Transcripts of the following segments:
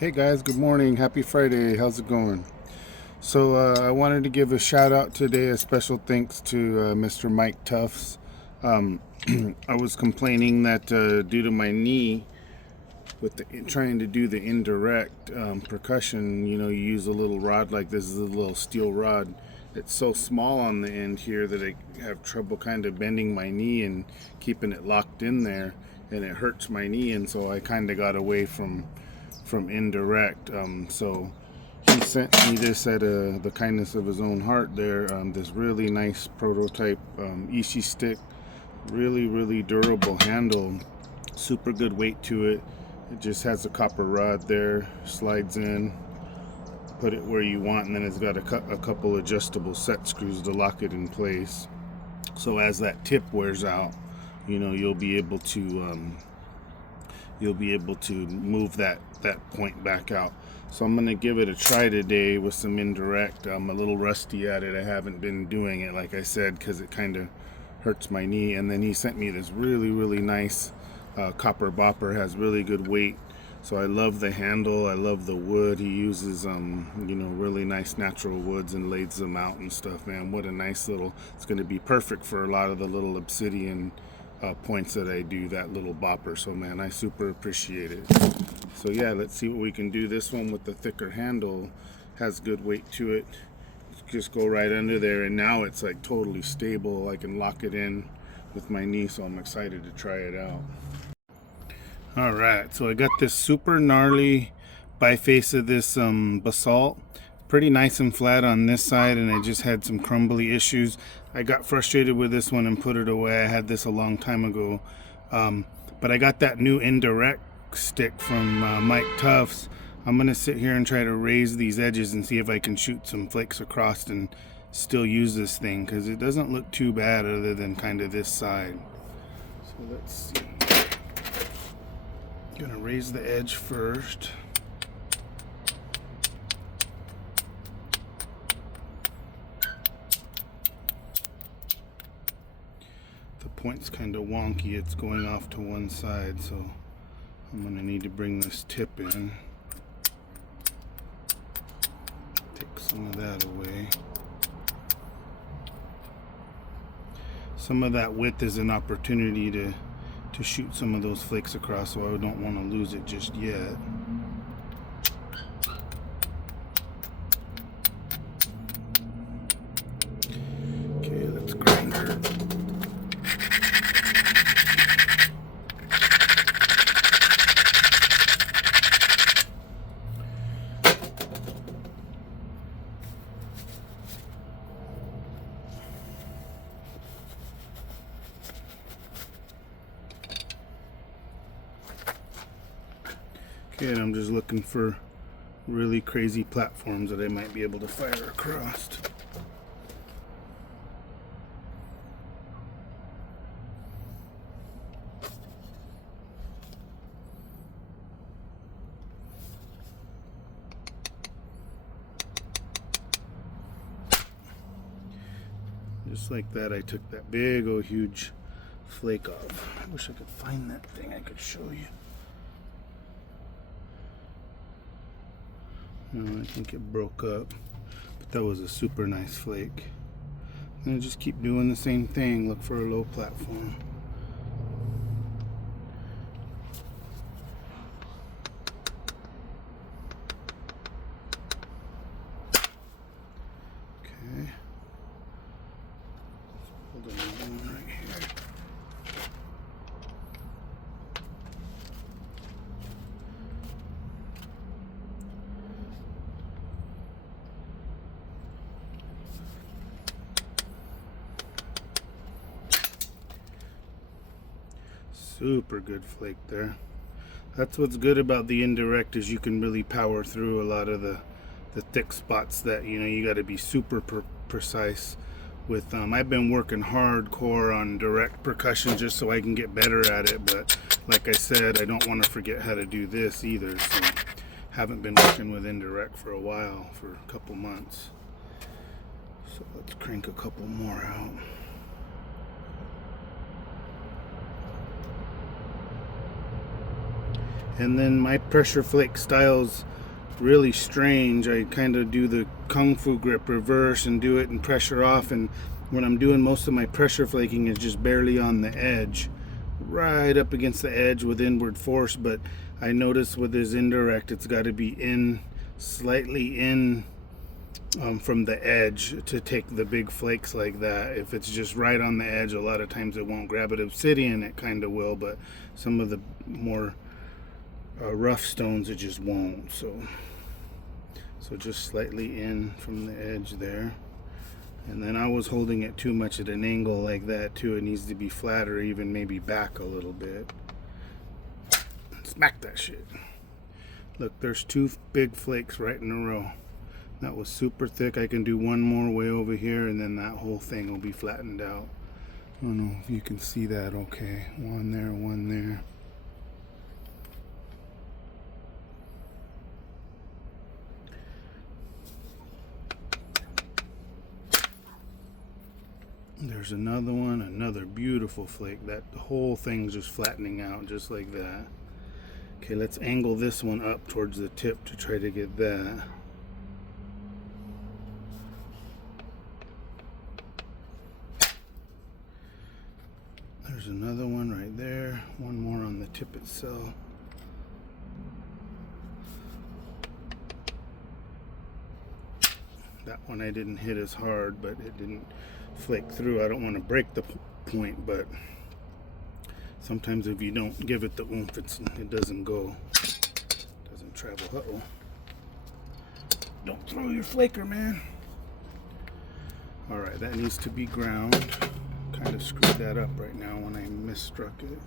Hey guys, good morning. Happy Friday. How's it going? So I wanted to give a shout out today, a special thanks to Mr. Mike Tufts. Um, I was complaining that due to my knee, with trying to do the indirrect percussion, you use a little rod like this is a little steel rod. It's so small on the end here that I have trouble kind of bending my knee and keeping it locked in there, and it hurts my knee, and so I kind of got away from indirect. So he sent me this at the kindness of his own heart there. This really nice prototype Ishi stick, really durable handle, super good weight to it. It just has a copper rod there, slides in, put it where you want, and then it's got a couple adjustable set screws to lock it in place. So as that tip wears out, you'll be able to move that point back out. So I'm gonna give it a try today with some indirect. I'm a little rusty at it. I haven't been doing it, like I said, because it kind of hurts my knee. And then he sent me this really nice copper bopper, has really good weight. So I love the handle, I love the wood. He uses really nice natural woods and lays them out and stuff. Man, what a nice little, it's going to be perfect for a lot of the little obsidian points that I do, that little bopper. So man, I super appreciate it. So yeah, let's see what we can do. This one with the thicker handle has good weight to it. Just go right under there, and now it's like totally stable. I can lock it in with my knee, so I'm excited to try it out. Alright, so I got this super gnarly biface of this basalt. Pretty nice and flat on this side, and I just had some crumbly issues. I got frustrated with this one and put it away. I had this a long time ago. But I got that new indirect stick from Mike Tufts. I'm going to sit here and try to raise these edges and see if I can shoot some flakes across and still use this thing, because it doesn't look too bad other than kind of this side. So let's see. Gonna raise the edge first. The point's kind of wonky, it's going off to one side, so I'm gonna need to bring this tip in. Take some of that away. Some of that width is an opportunity to shoot some of those flakes across, so I don't want to lose it just yet. Okay, let's grind her. Okay, and I'm just looking for really crazy platforms that I might be able to fire across. Just like that, I took that big old huge flake off. I wish I could find that thing I could show you. No, I think it broke up, but that was a super nice flake. I'm gonna just keep doing the same thing, look for a low platform. Okay. Hold another one right here. Super good flake there. That's what's good about the indirect, is you can really power through a lot of the thick spots that you got to be super precise with. I've been working hardcore on direct percussion just so I can get better at it, but like I said, I don't want to forget how to do this either, so haven't been working with indirect for a while, for a couple months. So let's crank a couple more out. And then my pressure flake style's really strange. I kind of do the kung fu grip reverse and do it and pressure off, and when I'm doing most of my pressure flaking is just barely on the edge, right up against the edge with inward force. But I notice with this indirect, it's got to be in, slightly in from the edge to take the big flakes like that. If it's just right on the edge, a lot of times it won't grab it. Obsidian, it kind of will, but some of the more rough stones, it just won't. So just slightly in from the edge there. And then I was holding it too much at an angle like that too. It needs to be flat, or even maybe back a little bit. Smack that shit. Look, there's 2 big flakes right in a row. That was super thick. I can do one more way over here, and then that whole thing will be flattened out. I don't know if you can see that okay. One there, one there. There's another one, another beautiful flake. That whole thing's just flattening out just like that. Okay, let's angle this one up towards the tip to try to get that. There's another one right there. One more on the tip itself. That one I didn't hit as hard, but it didn't flake through. I don't want to break the point, but sometimes if you don't give it the oomph, it doesn't go. It doesn't travel. Uh-oh. Don't throw your flaker, man. Alright, that needs to be ground. Kind of screwed that up right now when I misstruck it.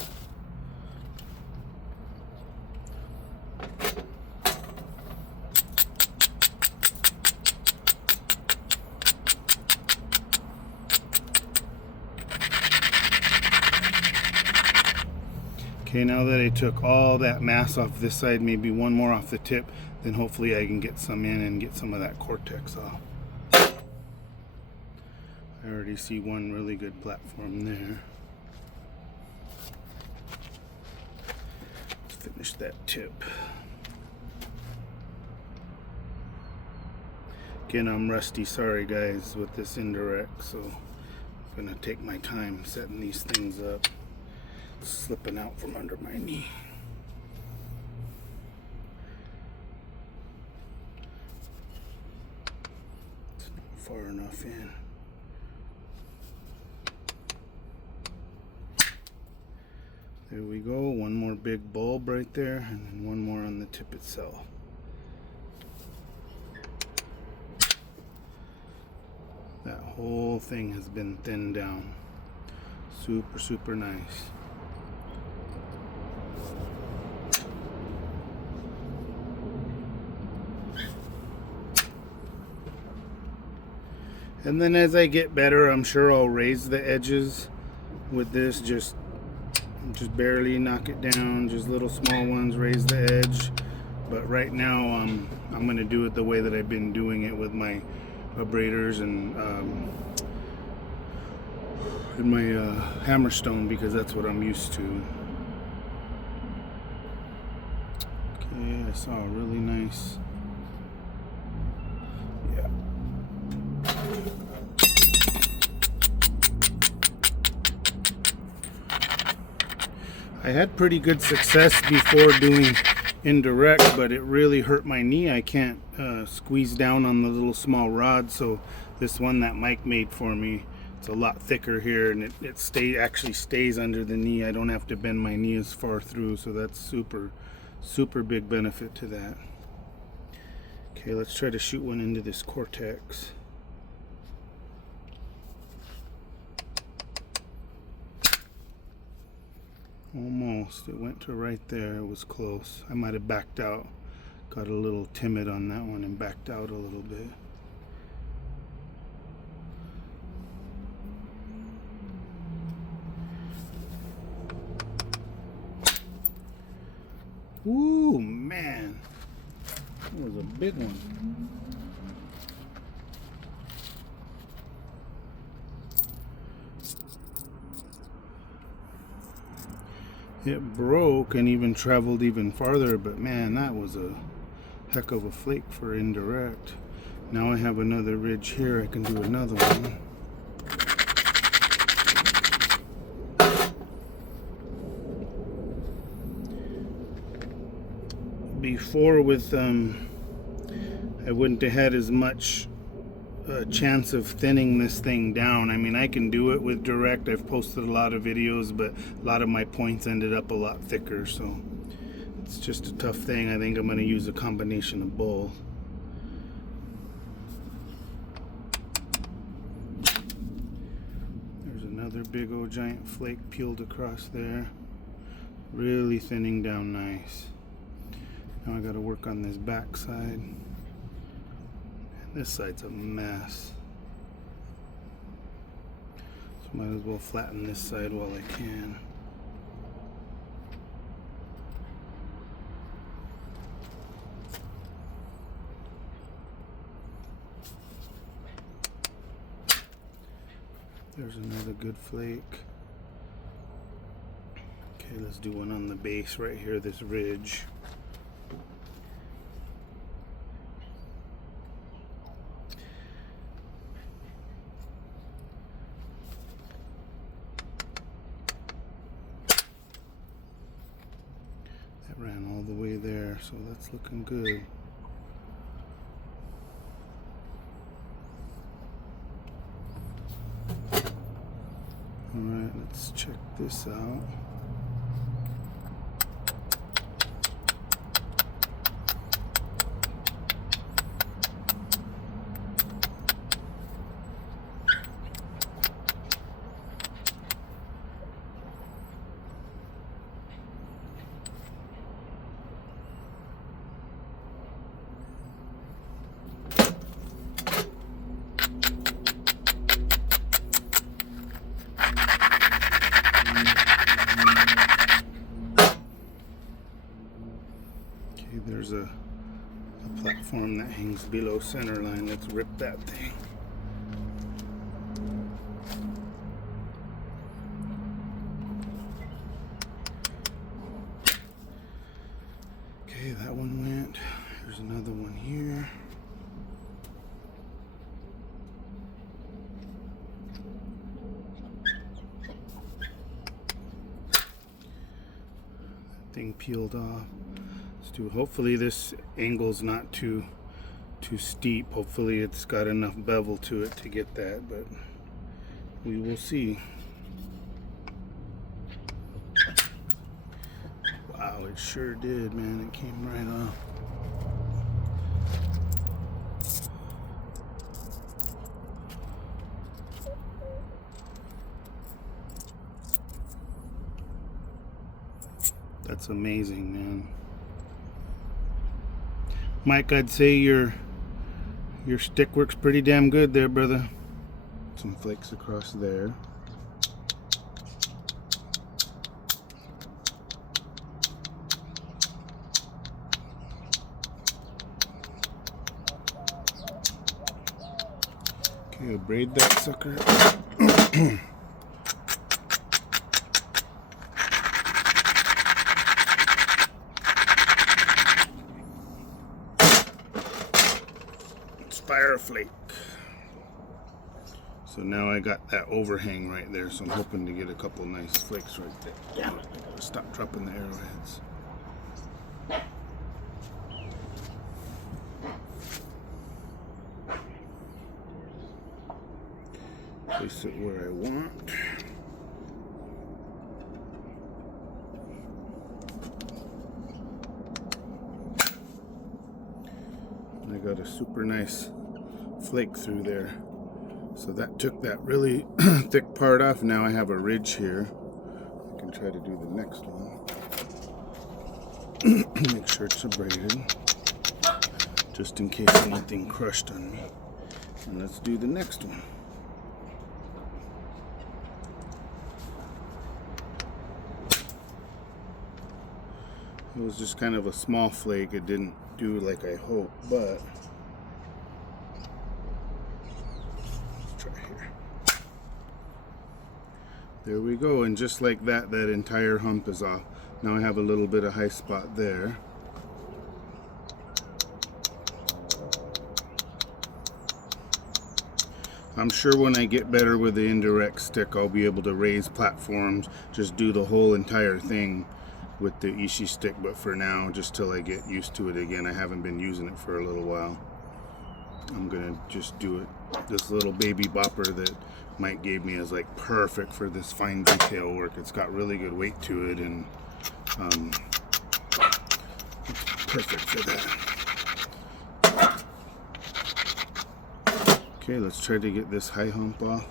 Okay, now that I took all that mass off this side, maybe one more off the tip, then hopefully I can get some in and get some of that cortex off. I already see one really good platform there. Let's finish that tip. Again, I'm rusty, sorry guys, with this indirect, so I'm gonna take my time setting these things up. Slipping out from under my knee. It's not far enough in. There we go. One more big bulb right there, and then one more on the tip itself. That whole thing has been thinned down. Super, super nice. And then as I get better, I'm sure I'll raise the edges with this. Just barely knock it down. Just little small ones, raise the edge. But right now, I'm going to do it the way that I've been doing it with my abraders and my hammerstone, because that's what I'm used to. Okay, I saw a really nice. Yeah. I had pretty good success before doing indirect, but it really hurt my knee. I can't squeeze down on the little small rod, so this one that Mike made for me, it's a lot thicker here, and it actually stays under the knee. I don't have to bend my knee as far through, so that's super big benefit to that. Okay, let's try to shoot one into this cortex. Almost. It went to right there. It was close. I might have backed out. Got a little timid on that one and backed out a little bit. Ooh, man. That was a big one. It broke and even traveled even farther, but man, that was a heck of a flake for indirect. Now I have another ridge here. I can do another one. Before with I wouldn't have had as much chance of thinning this thing down. I mean, I can do it with direct. I've posted a lot of videos, but a lot of my points ended up a lot thicker, so it's just a tough thing. I think I'm going to use a combination of both. There's another big old giant flake peeled across there. Really thinning down nice. Now I got to work on this back side. This side's a mess. So might as well flatten this side while I can. There's another good flake. Okay, let's do one on the base right here, this ridge. Ran all the way there, so that's looking good. Alright, let's check this out. There's a platform that hangs below center line. Let's rip that thing. Okay, that one went. There's another one here. That thing peeled off. Hopefully this angle's not too steep. Hopefully it's got enough bevel to it to get that, but we will see. Wow, it sure did, man. It came right off. That's amazing, man. Mike, I'd say your stick works pretty damn good there, brother. Some flakes across there. Okay, I'll braid that sucker. Fire flake. So now I got that overhang right there, so I'm hoping to get a couple nice flakes right there. Damn it, I gotta stop dropping the arrowheads. Place it where I want. And I got a super nice flake through there. So that took that really thick part off. Now I have a ridge here. I can try to do the next one. Make sure it's abraded, just in case anything crushed on me. And let's do the next one. It was just kind of a small flake. It didn't do like I hoped, but let's try here. There we go, and just like that, that entire hump is off. Now I have a little bit of high spot there. I'm sure when I get better with the indirect stick, I'll be able to raise platforms, just do the whole entire thing with the Ishii stick, but for now, just till I get used to it again, I haven't been using it for a little while. I'm gonna just do it. This little baby bopper that Mike gave me is like perfect for this fine detail work. It's got really good weight to it, and it's perfect for that. Okay, let's try to get this high hump off.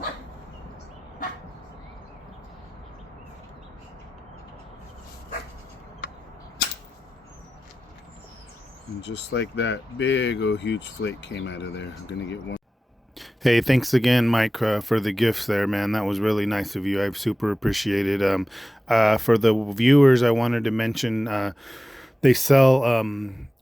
And just like that, big old huge flake came out of there. I'm gonna get one. Hey, thanks again, Mike, for the gifts there, man. That was really nice of you. I super appreciate it. For the viewers, I wanted to mention they sell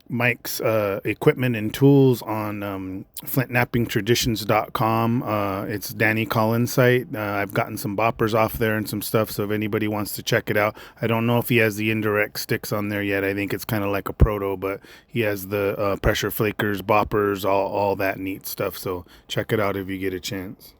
Mike's equipment and tools on flintnappingtraditions.com. It's Danny Collins' site. I've gotten some boppers off there and some stuff, so if anybody wants to check it out. I don't know if he has the indirect sticks on there yet. I think it's kind of like a proto, but he has the pressure flakers, boppers, all that neat stuff, so check it out if you get a chance.